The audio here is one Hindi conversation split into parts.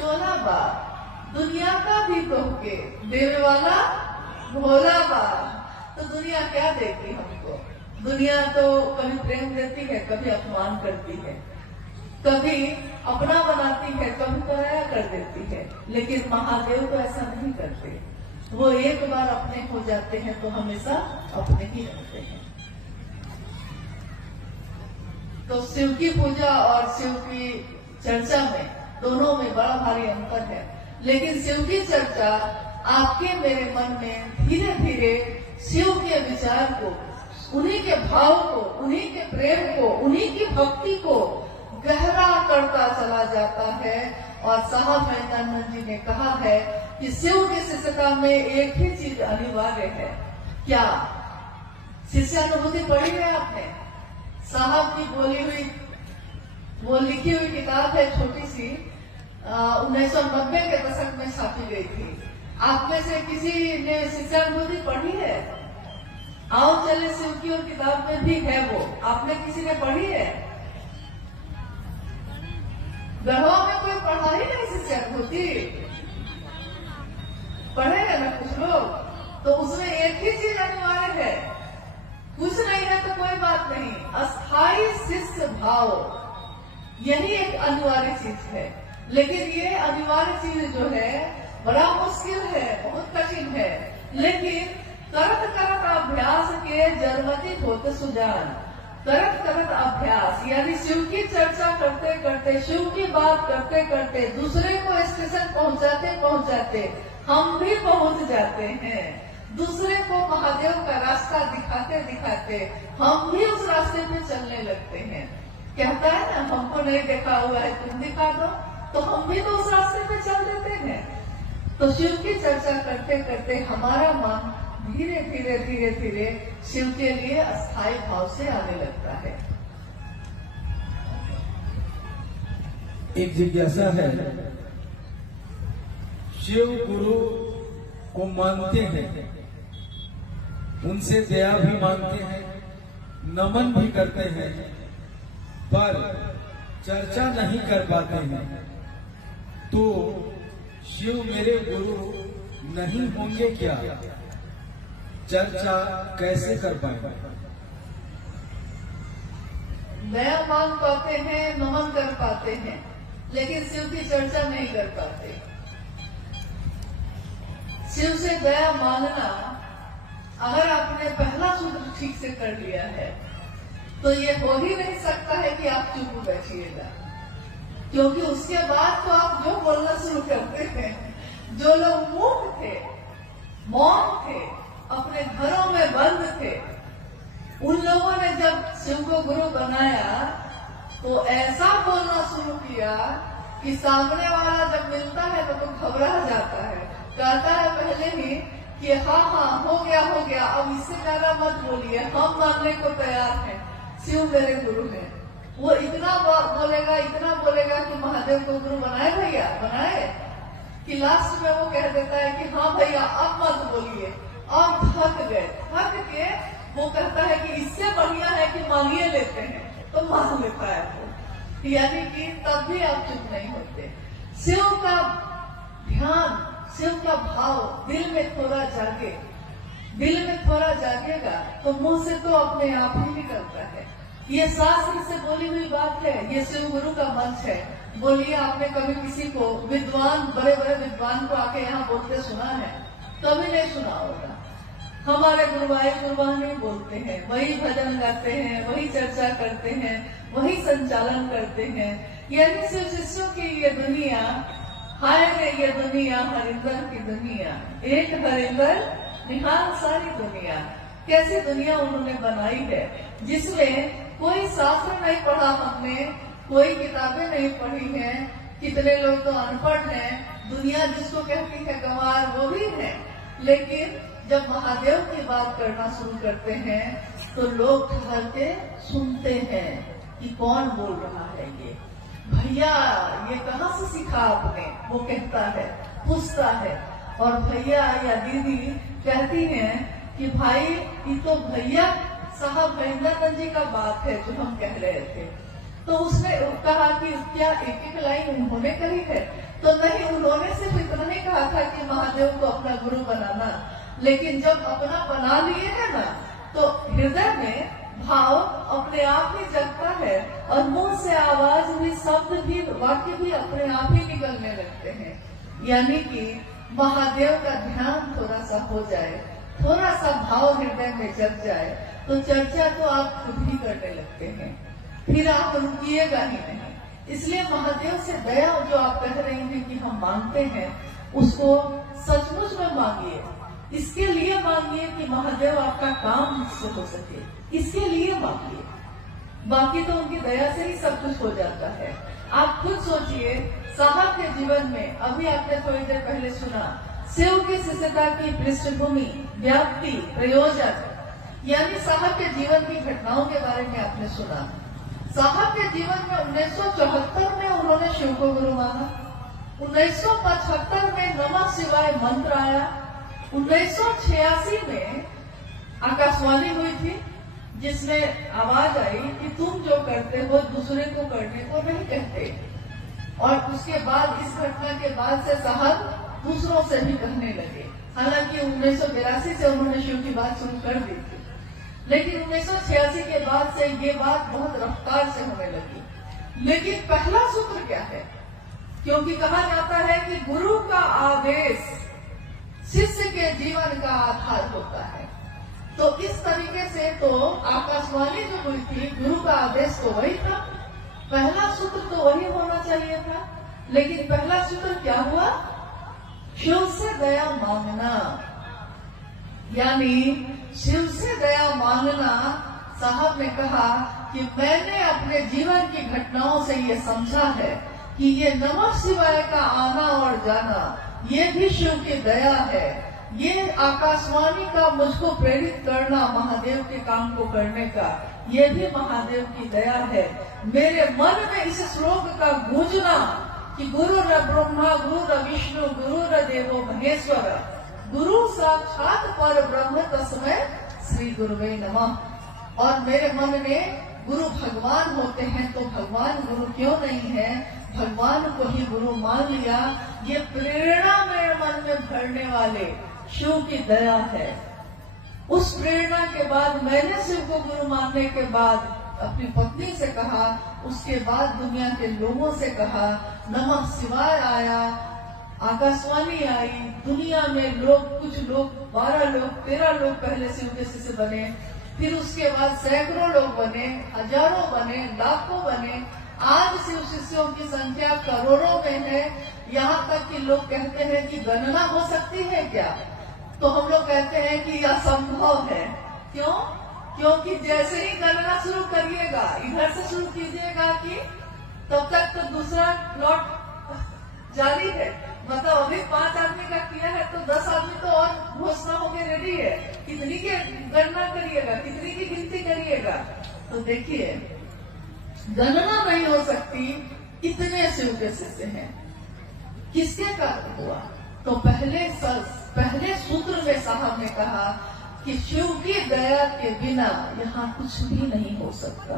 चोला बा, दुनिया का भी तोहके देवे वाला भोला बा। तो दुनिया क्या देती हमको? दुनिया तो कभी प्रेम देती है, कभी अपमान करती है, कभी अपना बनाती है, कभी पराया कर देती है। लेकिन महादेव तो ऐसा नहीं करते। वो एक बार अपने हो जाते हैं तो हमेशा अपने ही रहते हैं। तो शिव की पूजा और शिव की चर्चा में दोनों में बड़ा भारी अंतर है। लेकिन शिव की चर्चा आपके मेरे मन में धीरे धीरे शिव के विचार को, उन्हीं के भाव को, उन्हीं के प्रेम को, उन्हीं की भक्ति को गहरा करता चला जाता है। और साहब महेंद्रानंद जी ने कहा है कि शिव की शिष्यता में एक ही चीज अनिवार्य है। क्या? शिष्यानुभूति पढ़ी है आपने? साहब की बोली हुई, वो लिखी हुई किताब है, छोटी सी, 1990 के दशक में छापी गई थी। आप में से किसी ने शिष्यानुभूति पढ़ी है? आओ चले शिव की और किताब में भी है वो। आपने किसी ने पढ़ी है? गढ़वा में कोई पढ़ा ही नहीं शिष्यानुभूति? पढ़ेगा ना कुछ लोग? तो उसमें एक ही चीज अनिवार्य है। कुछ नहीं है तो कोई बात नहीं, अस्थाई शिष्य भाव, यही एक अनिवार्य चीज है। लेकिन ये अनिवार्य चीज जो है बड़ा मुश्किल है, बहुत कठिन है। लेकिन करत करत अभ्यास के जरमती होते सुजान। करत करत अभ्यास यानी शिव की चर्चा करते करते, शिव की बात करते करते, दूसरे को स्टेशन पहुंचाते पहुंचाते हम भी पहुंच जाते हैं। दूसरे को महादेव का रास्ता दिखाते दिखाते हम भी उस रास्ते पे चलने लगते हैं। कहता है ना, हमको नहीं देखा हुआ है, तुम दिखा दो, तो हम भी तो उस रास्ते पे चल देते हैं। तो शिव की चर्चा करते करते हमारा मन धीरे धीरे धीरे धीरे शिव के लिए अस्थायी भाव से आने लगता है। एक जिज्ञासा है, शिव गुरु को मानते हैं, उनसे दया भी मांगते हैं, नमन भी करते हैं, पर चर्चा नहीं कर पाते हैं, तो शिव मेरे गुरु नहीं होंगे क्या? चर्चा कैसे कर पाएंगे? दया मांग पाते हैं, नमन कर पाते हैं, लेकिन शिव की चर्चा नहीं कर पाते। शिव से दया मांगना, अगर आपने पहला सूत्र ठीक से कर लिया है तो ये हो ही नहीं सकता है कि आप चुप बैठिएगा, क्योंकि उसके बाद तो आप जो बोलना शुरू करते हैं। जो लोग मूक थे, मौन थे, अपने घरों में बंद थे, उन लोगों ने जब शिव को गुरु बनाया तो ऐसा बोलना शुरू किया कि सामने वाला जब मिलता है तो घबरा जाता है, कहता है पहले ही कि हाँ हाँ हो गया, अब इससे ज्यादा मत बोलिए, हम मानने को तैयार हैं, शिव मेरे गुरु हैं। वो इतना बोलेगा कि महादेव को गुरु बनाए भैया, बनाए, कि लास्ट में वो कह देता है कि हाँ भैया अब मत बोलिए, अब थक गए। थक के वो कहता है कि इससे बढ़िया है कि मांगिए लेते हैं, तो मांग लेता है वो। यानी कि तब भी आप चुप नहीं होते। शिव का ध्यान, शिव का भाव दिल में थोड़ा जागे, दिल में थोड़ा जागेगा तो मुंह से तो अपने आप ही निकलता है। ये शास्त्र से बोली हुई बात है, ये शिव गुरु का मंच है। बोलिए, आपने कभी किसी को विद्वान, बड़े बड़े विद्वान को आके यहाँ बोलते सुना है? कभी नहीं सुना होगा। हमारे गुरुभाई गुरुबानी बोलते हैं, वही भजन गाते हैं, वही चर्चा करते हैं, वही संचालन करते हैं। यानी शिव शिष्यों की ये दुनिया, हाय रे ये दुनिया, हरिंदर की दुनिया, एक हरिंदर निहाल सारी दुनिया। कैसी दुनिया उन्होंने बनाई है, जिसमें कोई शास्त्र नहीं पढ़ा हमने, कोई किताबें नहीं पढ़ी हैं। कितने लोग तो अनपढ़ हैं, दुनिया जिसको कहती है गंवार वो भी है। लेकिन जब महादेव की बात करना शुरू करते हैं तो लोग ठहर के सुनते हैं कि कौन बोल रहा है ये, भैया ये कहाँ से सीखा आपने, वो कहता है, पूछता है। और भैया या दीदी कहती हैं कि भाई ये तो भैया साहब महेंद्रानंद जी का बात है जो हम कह रहे थे। तो उसने कहा कि क्या एक एक लाइन उन्होंने कही है? तो नहीं, उन्होंने सिर्फ इतना ही कहा था कि महादेव को अपना गुरु बनाना, लेकिन जब अपना बना लिए है ना, तो हृदय में भाव अपने आप ही जगता है और मुंह से आवाज भी, शब्द भी, वाक्य भी अपने आप ही निकलने लगते हैं। यानी कि महादेव का ध्यान थोड़ा सा हो जाए, थोड़ा सा भाव हृदय में जग जाए, तो चर्चा तो आप खुद ही करने लगते हैं, फिर आप रुकिएगा ही नहीं। इसलिए महादेव से दया जो आप कह रही हैं कि हम मांगते हैं, उसको सचमुच में मांगिए। इसके लिए मांगिए कि महादेव आपका काम मुझसे हो सके, इसके लिए मांगिए। बाकी तो उनकी दया से ही सब कुछ हो जाता है। आप खुद सोचिए, साहब के जीवन में अभी आपने थोड़ी देर पहले सुना, शिव की शिष्यता की पृष्ठभूमि, व्याप्ति, प्रयोजन, यानी साहब के जीवन की घटनाओं के बारे में आपने सुना। साहब के जीवन में 1974 में उन्होंने शिव को गुरु माना, 1975 में नमः शिवाय मंत्र आया, 1986 में आकाशवाणी हुई थी जिसमें आवाज आई कि तुम जो करते हो दूसरे को करने को नहीं कहते। और उसके बाद, इस घटना के बाद से साहब दूसरों से भी कहने लगे। हालांकि 1982 से उन्होंने शिव की बात शुरू कर दी थी, लेकिन 1986 के बाद से ये बात बहुत रफ्तार से होने लगी। लेकिन पहला सूत्र क्या है? क्योंकि कहा जाता है कि गुरु का आदेश शिष्य के जीवन का आधार होता है, तो इस तरीके से तो आकाशवाणी जो हुई थी, गुरु का आदेश तो वही था, पहला सूत्र तो वही होना चाहिए था। लेकिन पहला सूत्र क्या हुआ? शिव से दया मांगना, यानी शिव से दया मांगना। साहब ने कहा कि मैंने अपने जीवन की घटनाओं से ये समझा है कि ये नमः शिवाय का आना और जाना, ये भी शिव की दया है। ये आकाशवाणी का मुझको प्रेरित करना महादेव के काम को करने का, ये भी महादेव की दया है। मेरे मन में इस श्लोक का गूंजना कि गुरु र ब्रह्मा, गुरु र विष्णु, गुरु र देवो महेश्वर, गुरु साक्षात पर ब्रह्म तस्मै श्री गुरुवे नमः। और मेरे मन में गुरु भगवान होते हैं, तो भगवान गुरु क्यों नहीं है? भगवान को ही गुरु मान लिया। ये प्रेरणा मेरे मन में भरने वाले शिव की दया है। उस प्रेरणा के बाद मैंने शिव को गुरु मानने के बाद अपनी पत्नी से कहा, उसके बाद दुनिया के लोगों से कहा, नमः शिवाय आया, आकाशवाणी आई, दुनिया में लोग, कुछ लोग 12 लोग 13 लोग पहले शिव के शिष्य बने, फिर उसके बाद सैकड़ों लोग बने, हजारों बने, लाखों बने। आज शिव शिष्यों की संख्या करोड़ों में है। यहाँ तक कि लोग कहते हैं कि गणना हो सकती है क्या? तो हम लोग कहते हैं कि असंभव है। क्यों? क्योंकि जैसे ही गणना शुरू करिएगा, इधर से शुरू कीजिएगा कि तब तक तो दूसरा प्लॉट जारी है। मतलब अभी 5 आदमी का किया है तो 10 आदमी तो और घोषणा होके रेडी है। कितनी की गणना करिएगा, कितनी की गिनती करिएगा? तो देखिए, गणना नहीं हो सकती, इतने शिव के शिष्य हैं। किसके कारण हुआ? तो पहले सूत्र में साहब ने कहा कि शिव की दया के बिना यहाँ कुछ भी नहीं हो सकता,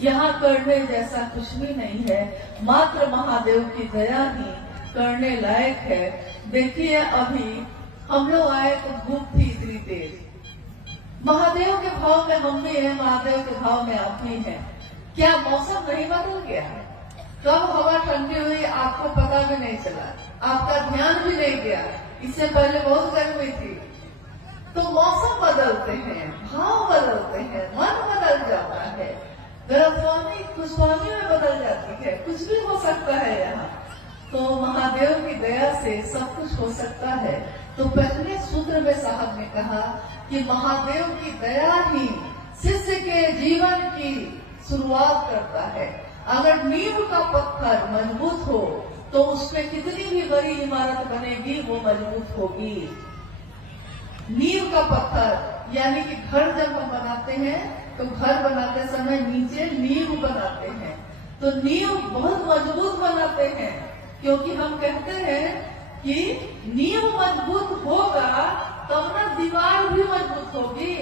यहाँ करने जैसा कुछ भी नहीं है। मात्र महादेव की दया ही करने लायक है। देखिए, अभी हम लोग आए तो धूप थी इतनी तेज, महादेव के भाव में हम भी हैं, महादेव के भाव में आप भी हैं। क्या मौसम नहीं बदल गया? कब हवा ठंडी हुई आपको पता भी नहीं चला, आपका ध्यान भी नहीं गया। इससे पहले बहुत गर्मी थी। तो मौसम बदलते हैं, भाव बदलते हैं, मन बदल जाता है, गर्म पानी कुछ पानी में बदल जाती है, कुछ भी हो सकता है यहाँ। तो महादेव की दया से सब कुछ हो सकता है। तो पहले सूत्र में साहब ने कहा कि महादेव की दया ही शिष्य के जीवन की शुरुआत करता है। अगर नींव का पत्थर मजबूत हो तो उसमें कितनी भी बड़ी इमारत बनेगी वो मजबूत होगी। नींव का पत्थर यानी कि घर जब हम बनाते हैं तो घर बनाते समय नीचे नींव बनाते हैं, तो नींव बहुत मजबूत बनाते हैं, क्योंकि हम कहते हैं कि नींव मजबूत होगा तब ना दीवार भी मजबूत होगी।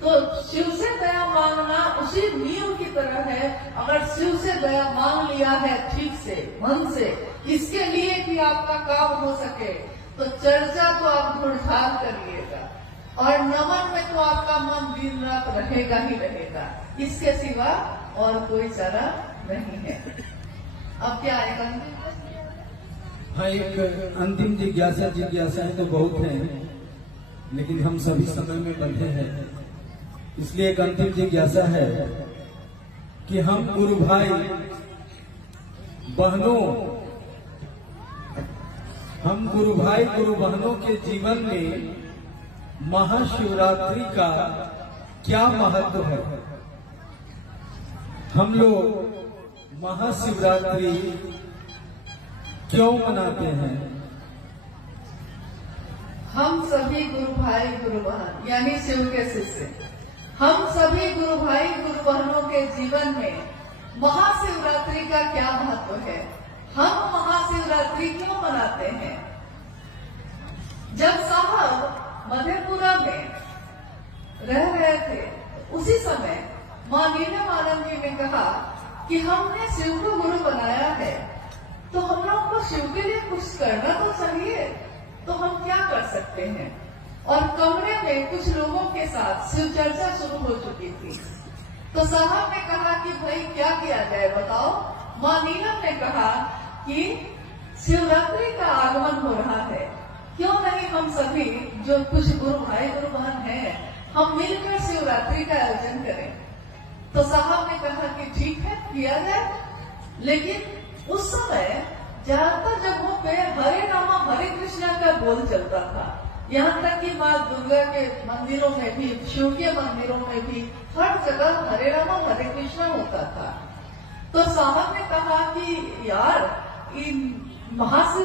तो शिव से दया मांगना उसी नींव की तरह है। अगर शिव से दया मांग लिया है ठीक से, मन से, इसके लिए कि आपका काम हो सके, तो चर्चा तो आप ढूंढाल करिएगा और नमन में तो आपका मन दिन रात रहेगा ही रहेगा। इसके सिवा और कोई चारा नहीं है। अब क्या आएगा? हाँ, एक अंतिम जिज्ञासाएं तो बहुत हैं, लेकिन हम सभी समय में बंधे हैं, इसलिए एक अंतिम जिज्ञासा है कि हम गुरु भाई गुरु बहनों के जीवन में महाशिवरात्रि का क्या महत्व है? हम लोग महाशिवरात्रि क्यों मनाते हैं? हम सभी गुरु भाई गुरु बहन यानी शिव के शिष्य, हम सभी गुरु भाई गुरु बहनों के जीवन में महाशिवरात्रि का क्या महत्व है? हम महाशिवरात्रि क्यों मनाते हैं? जब साहब मधेपुरा में रह रहे थे, उसी समय मां नीलम जी ने कहा कि हमने शिव को गुरु बनाया है, तो हम लोग को शिव के लिए कुछ करना तो चाहिए, तो हम क्या कर सकते हैं? और कमरे में कुछ लोगों के साथ शिव चर्चा शुरू हो चुकी थी। तो साहब ने कहा कि भाई क्या किया जाए बताओ। मां नीलम ने कहा कि शिवरात्रि का आगमन हो रहा है, क्यों नहीं हम सभी जो कुछ गुरु भाई गुरु बहन हैं, हम मिलकर शिवरात्रि का आयोजन करें। तो साहब ने कहा कि ठीक है, किया जाए। लेकिन उस समय ज्यादातर जगहों पे हरे रामा हरे कृष्णा का बोल चलता था, यहाँ तक कि माँ दुर्गा के मंदिरों में भी, शिव के मंदिरों में भी हर जगह हरे रामा हरे कृष्णा होता था। तो साहब ने कहा कि यार इन महाशिव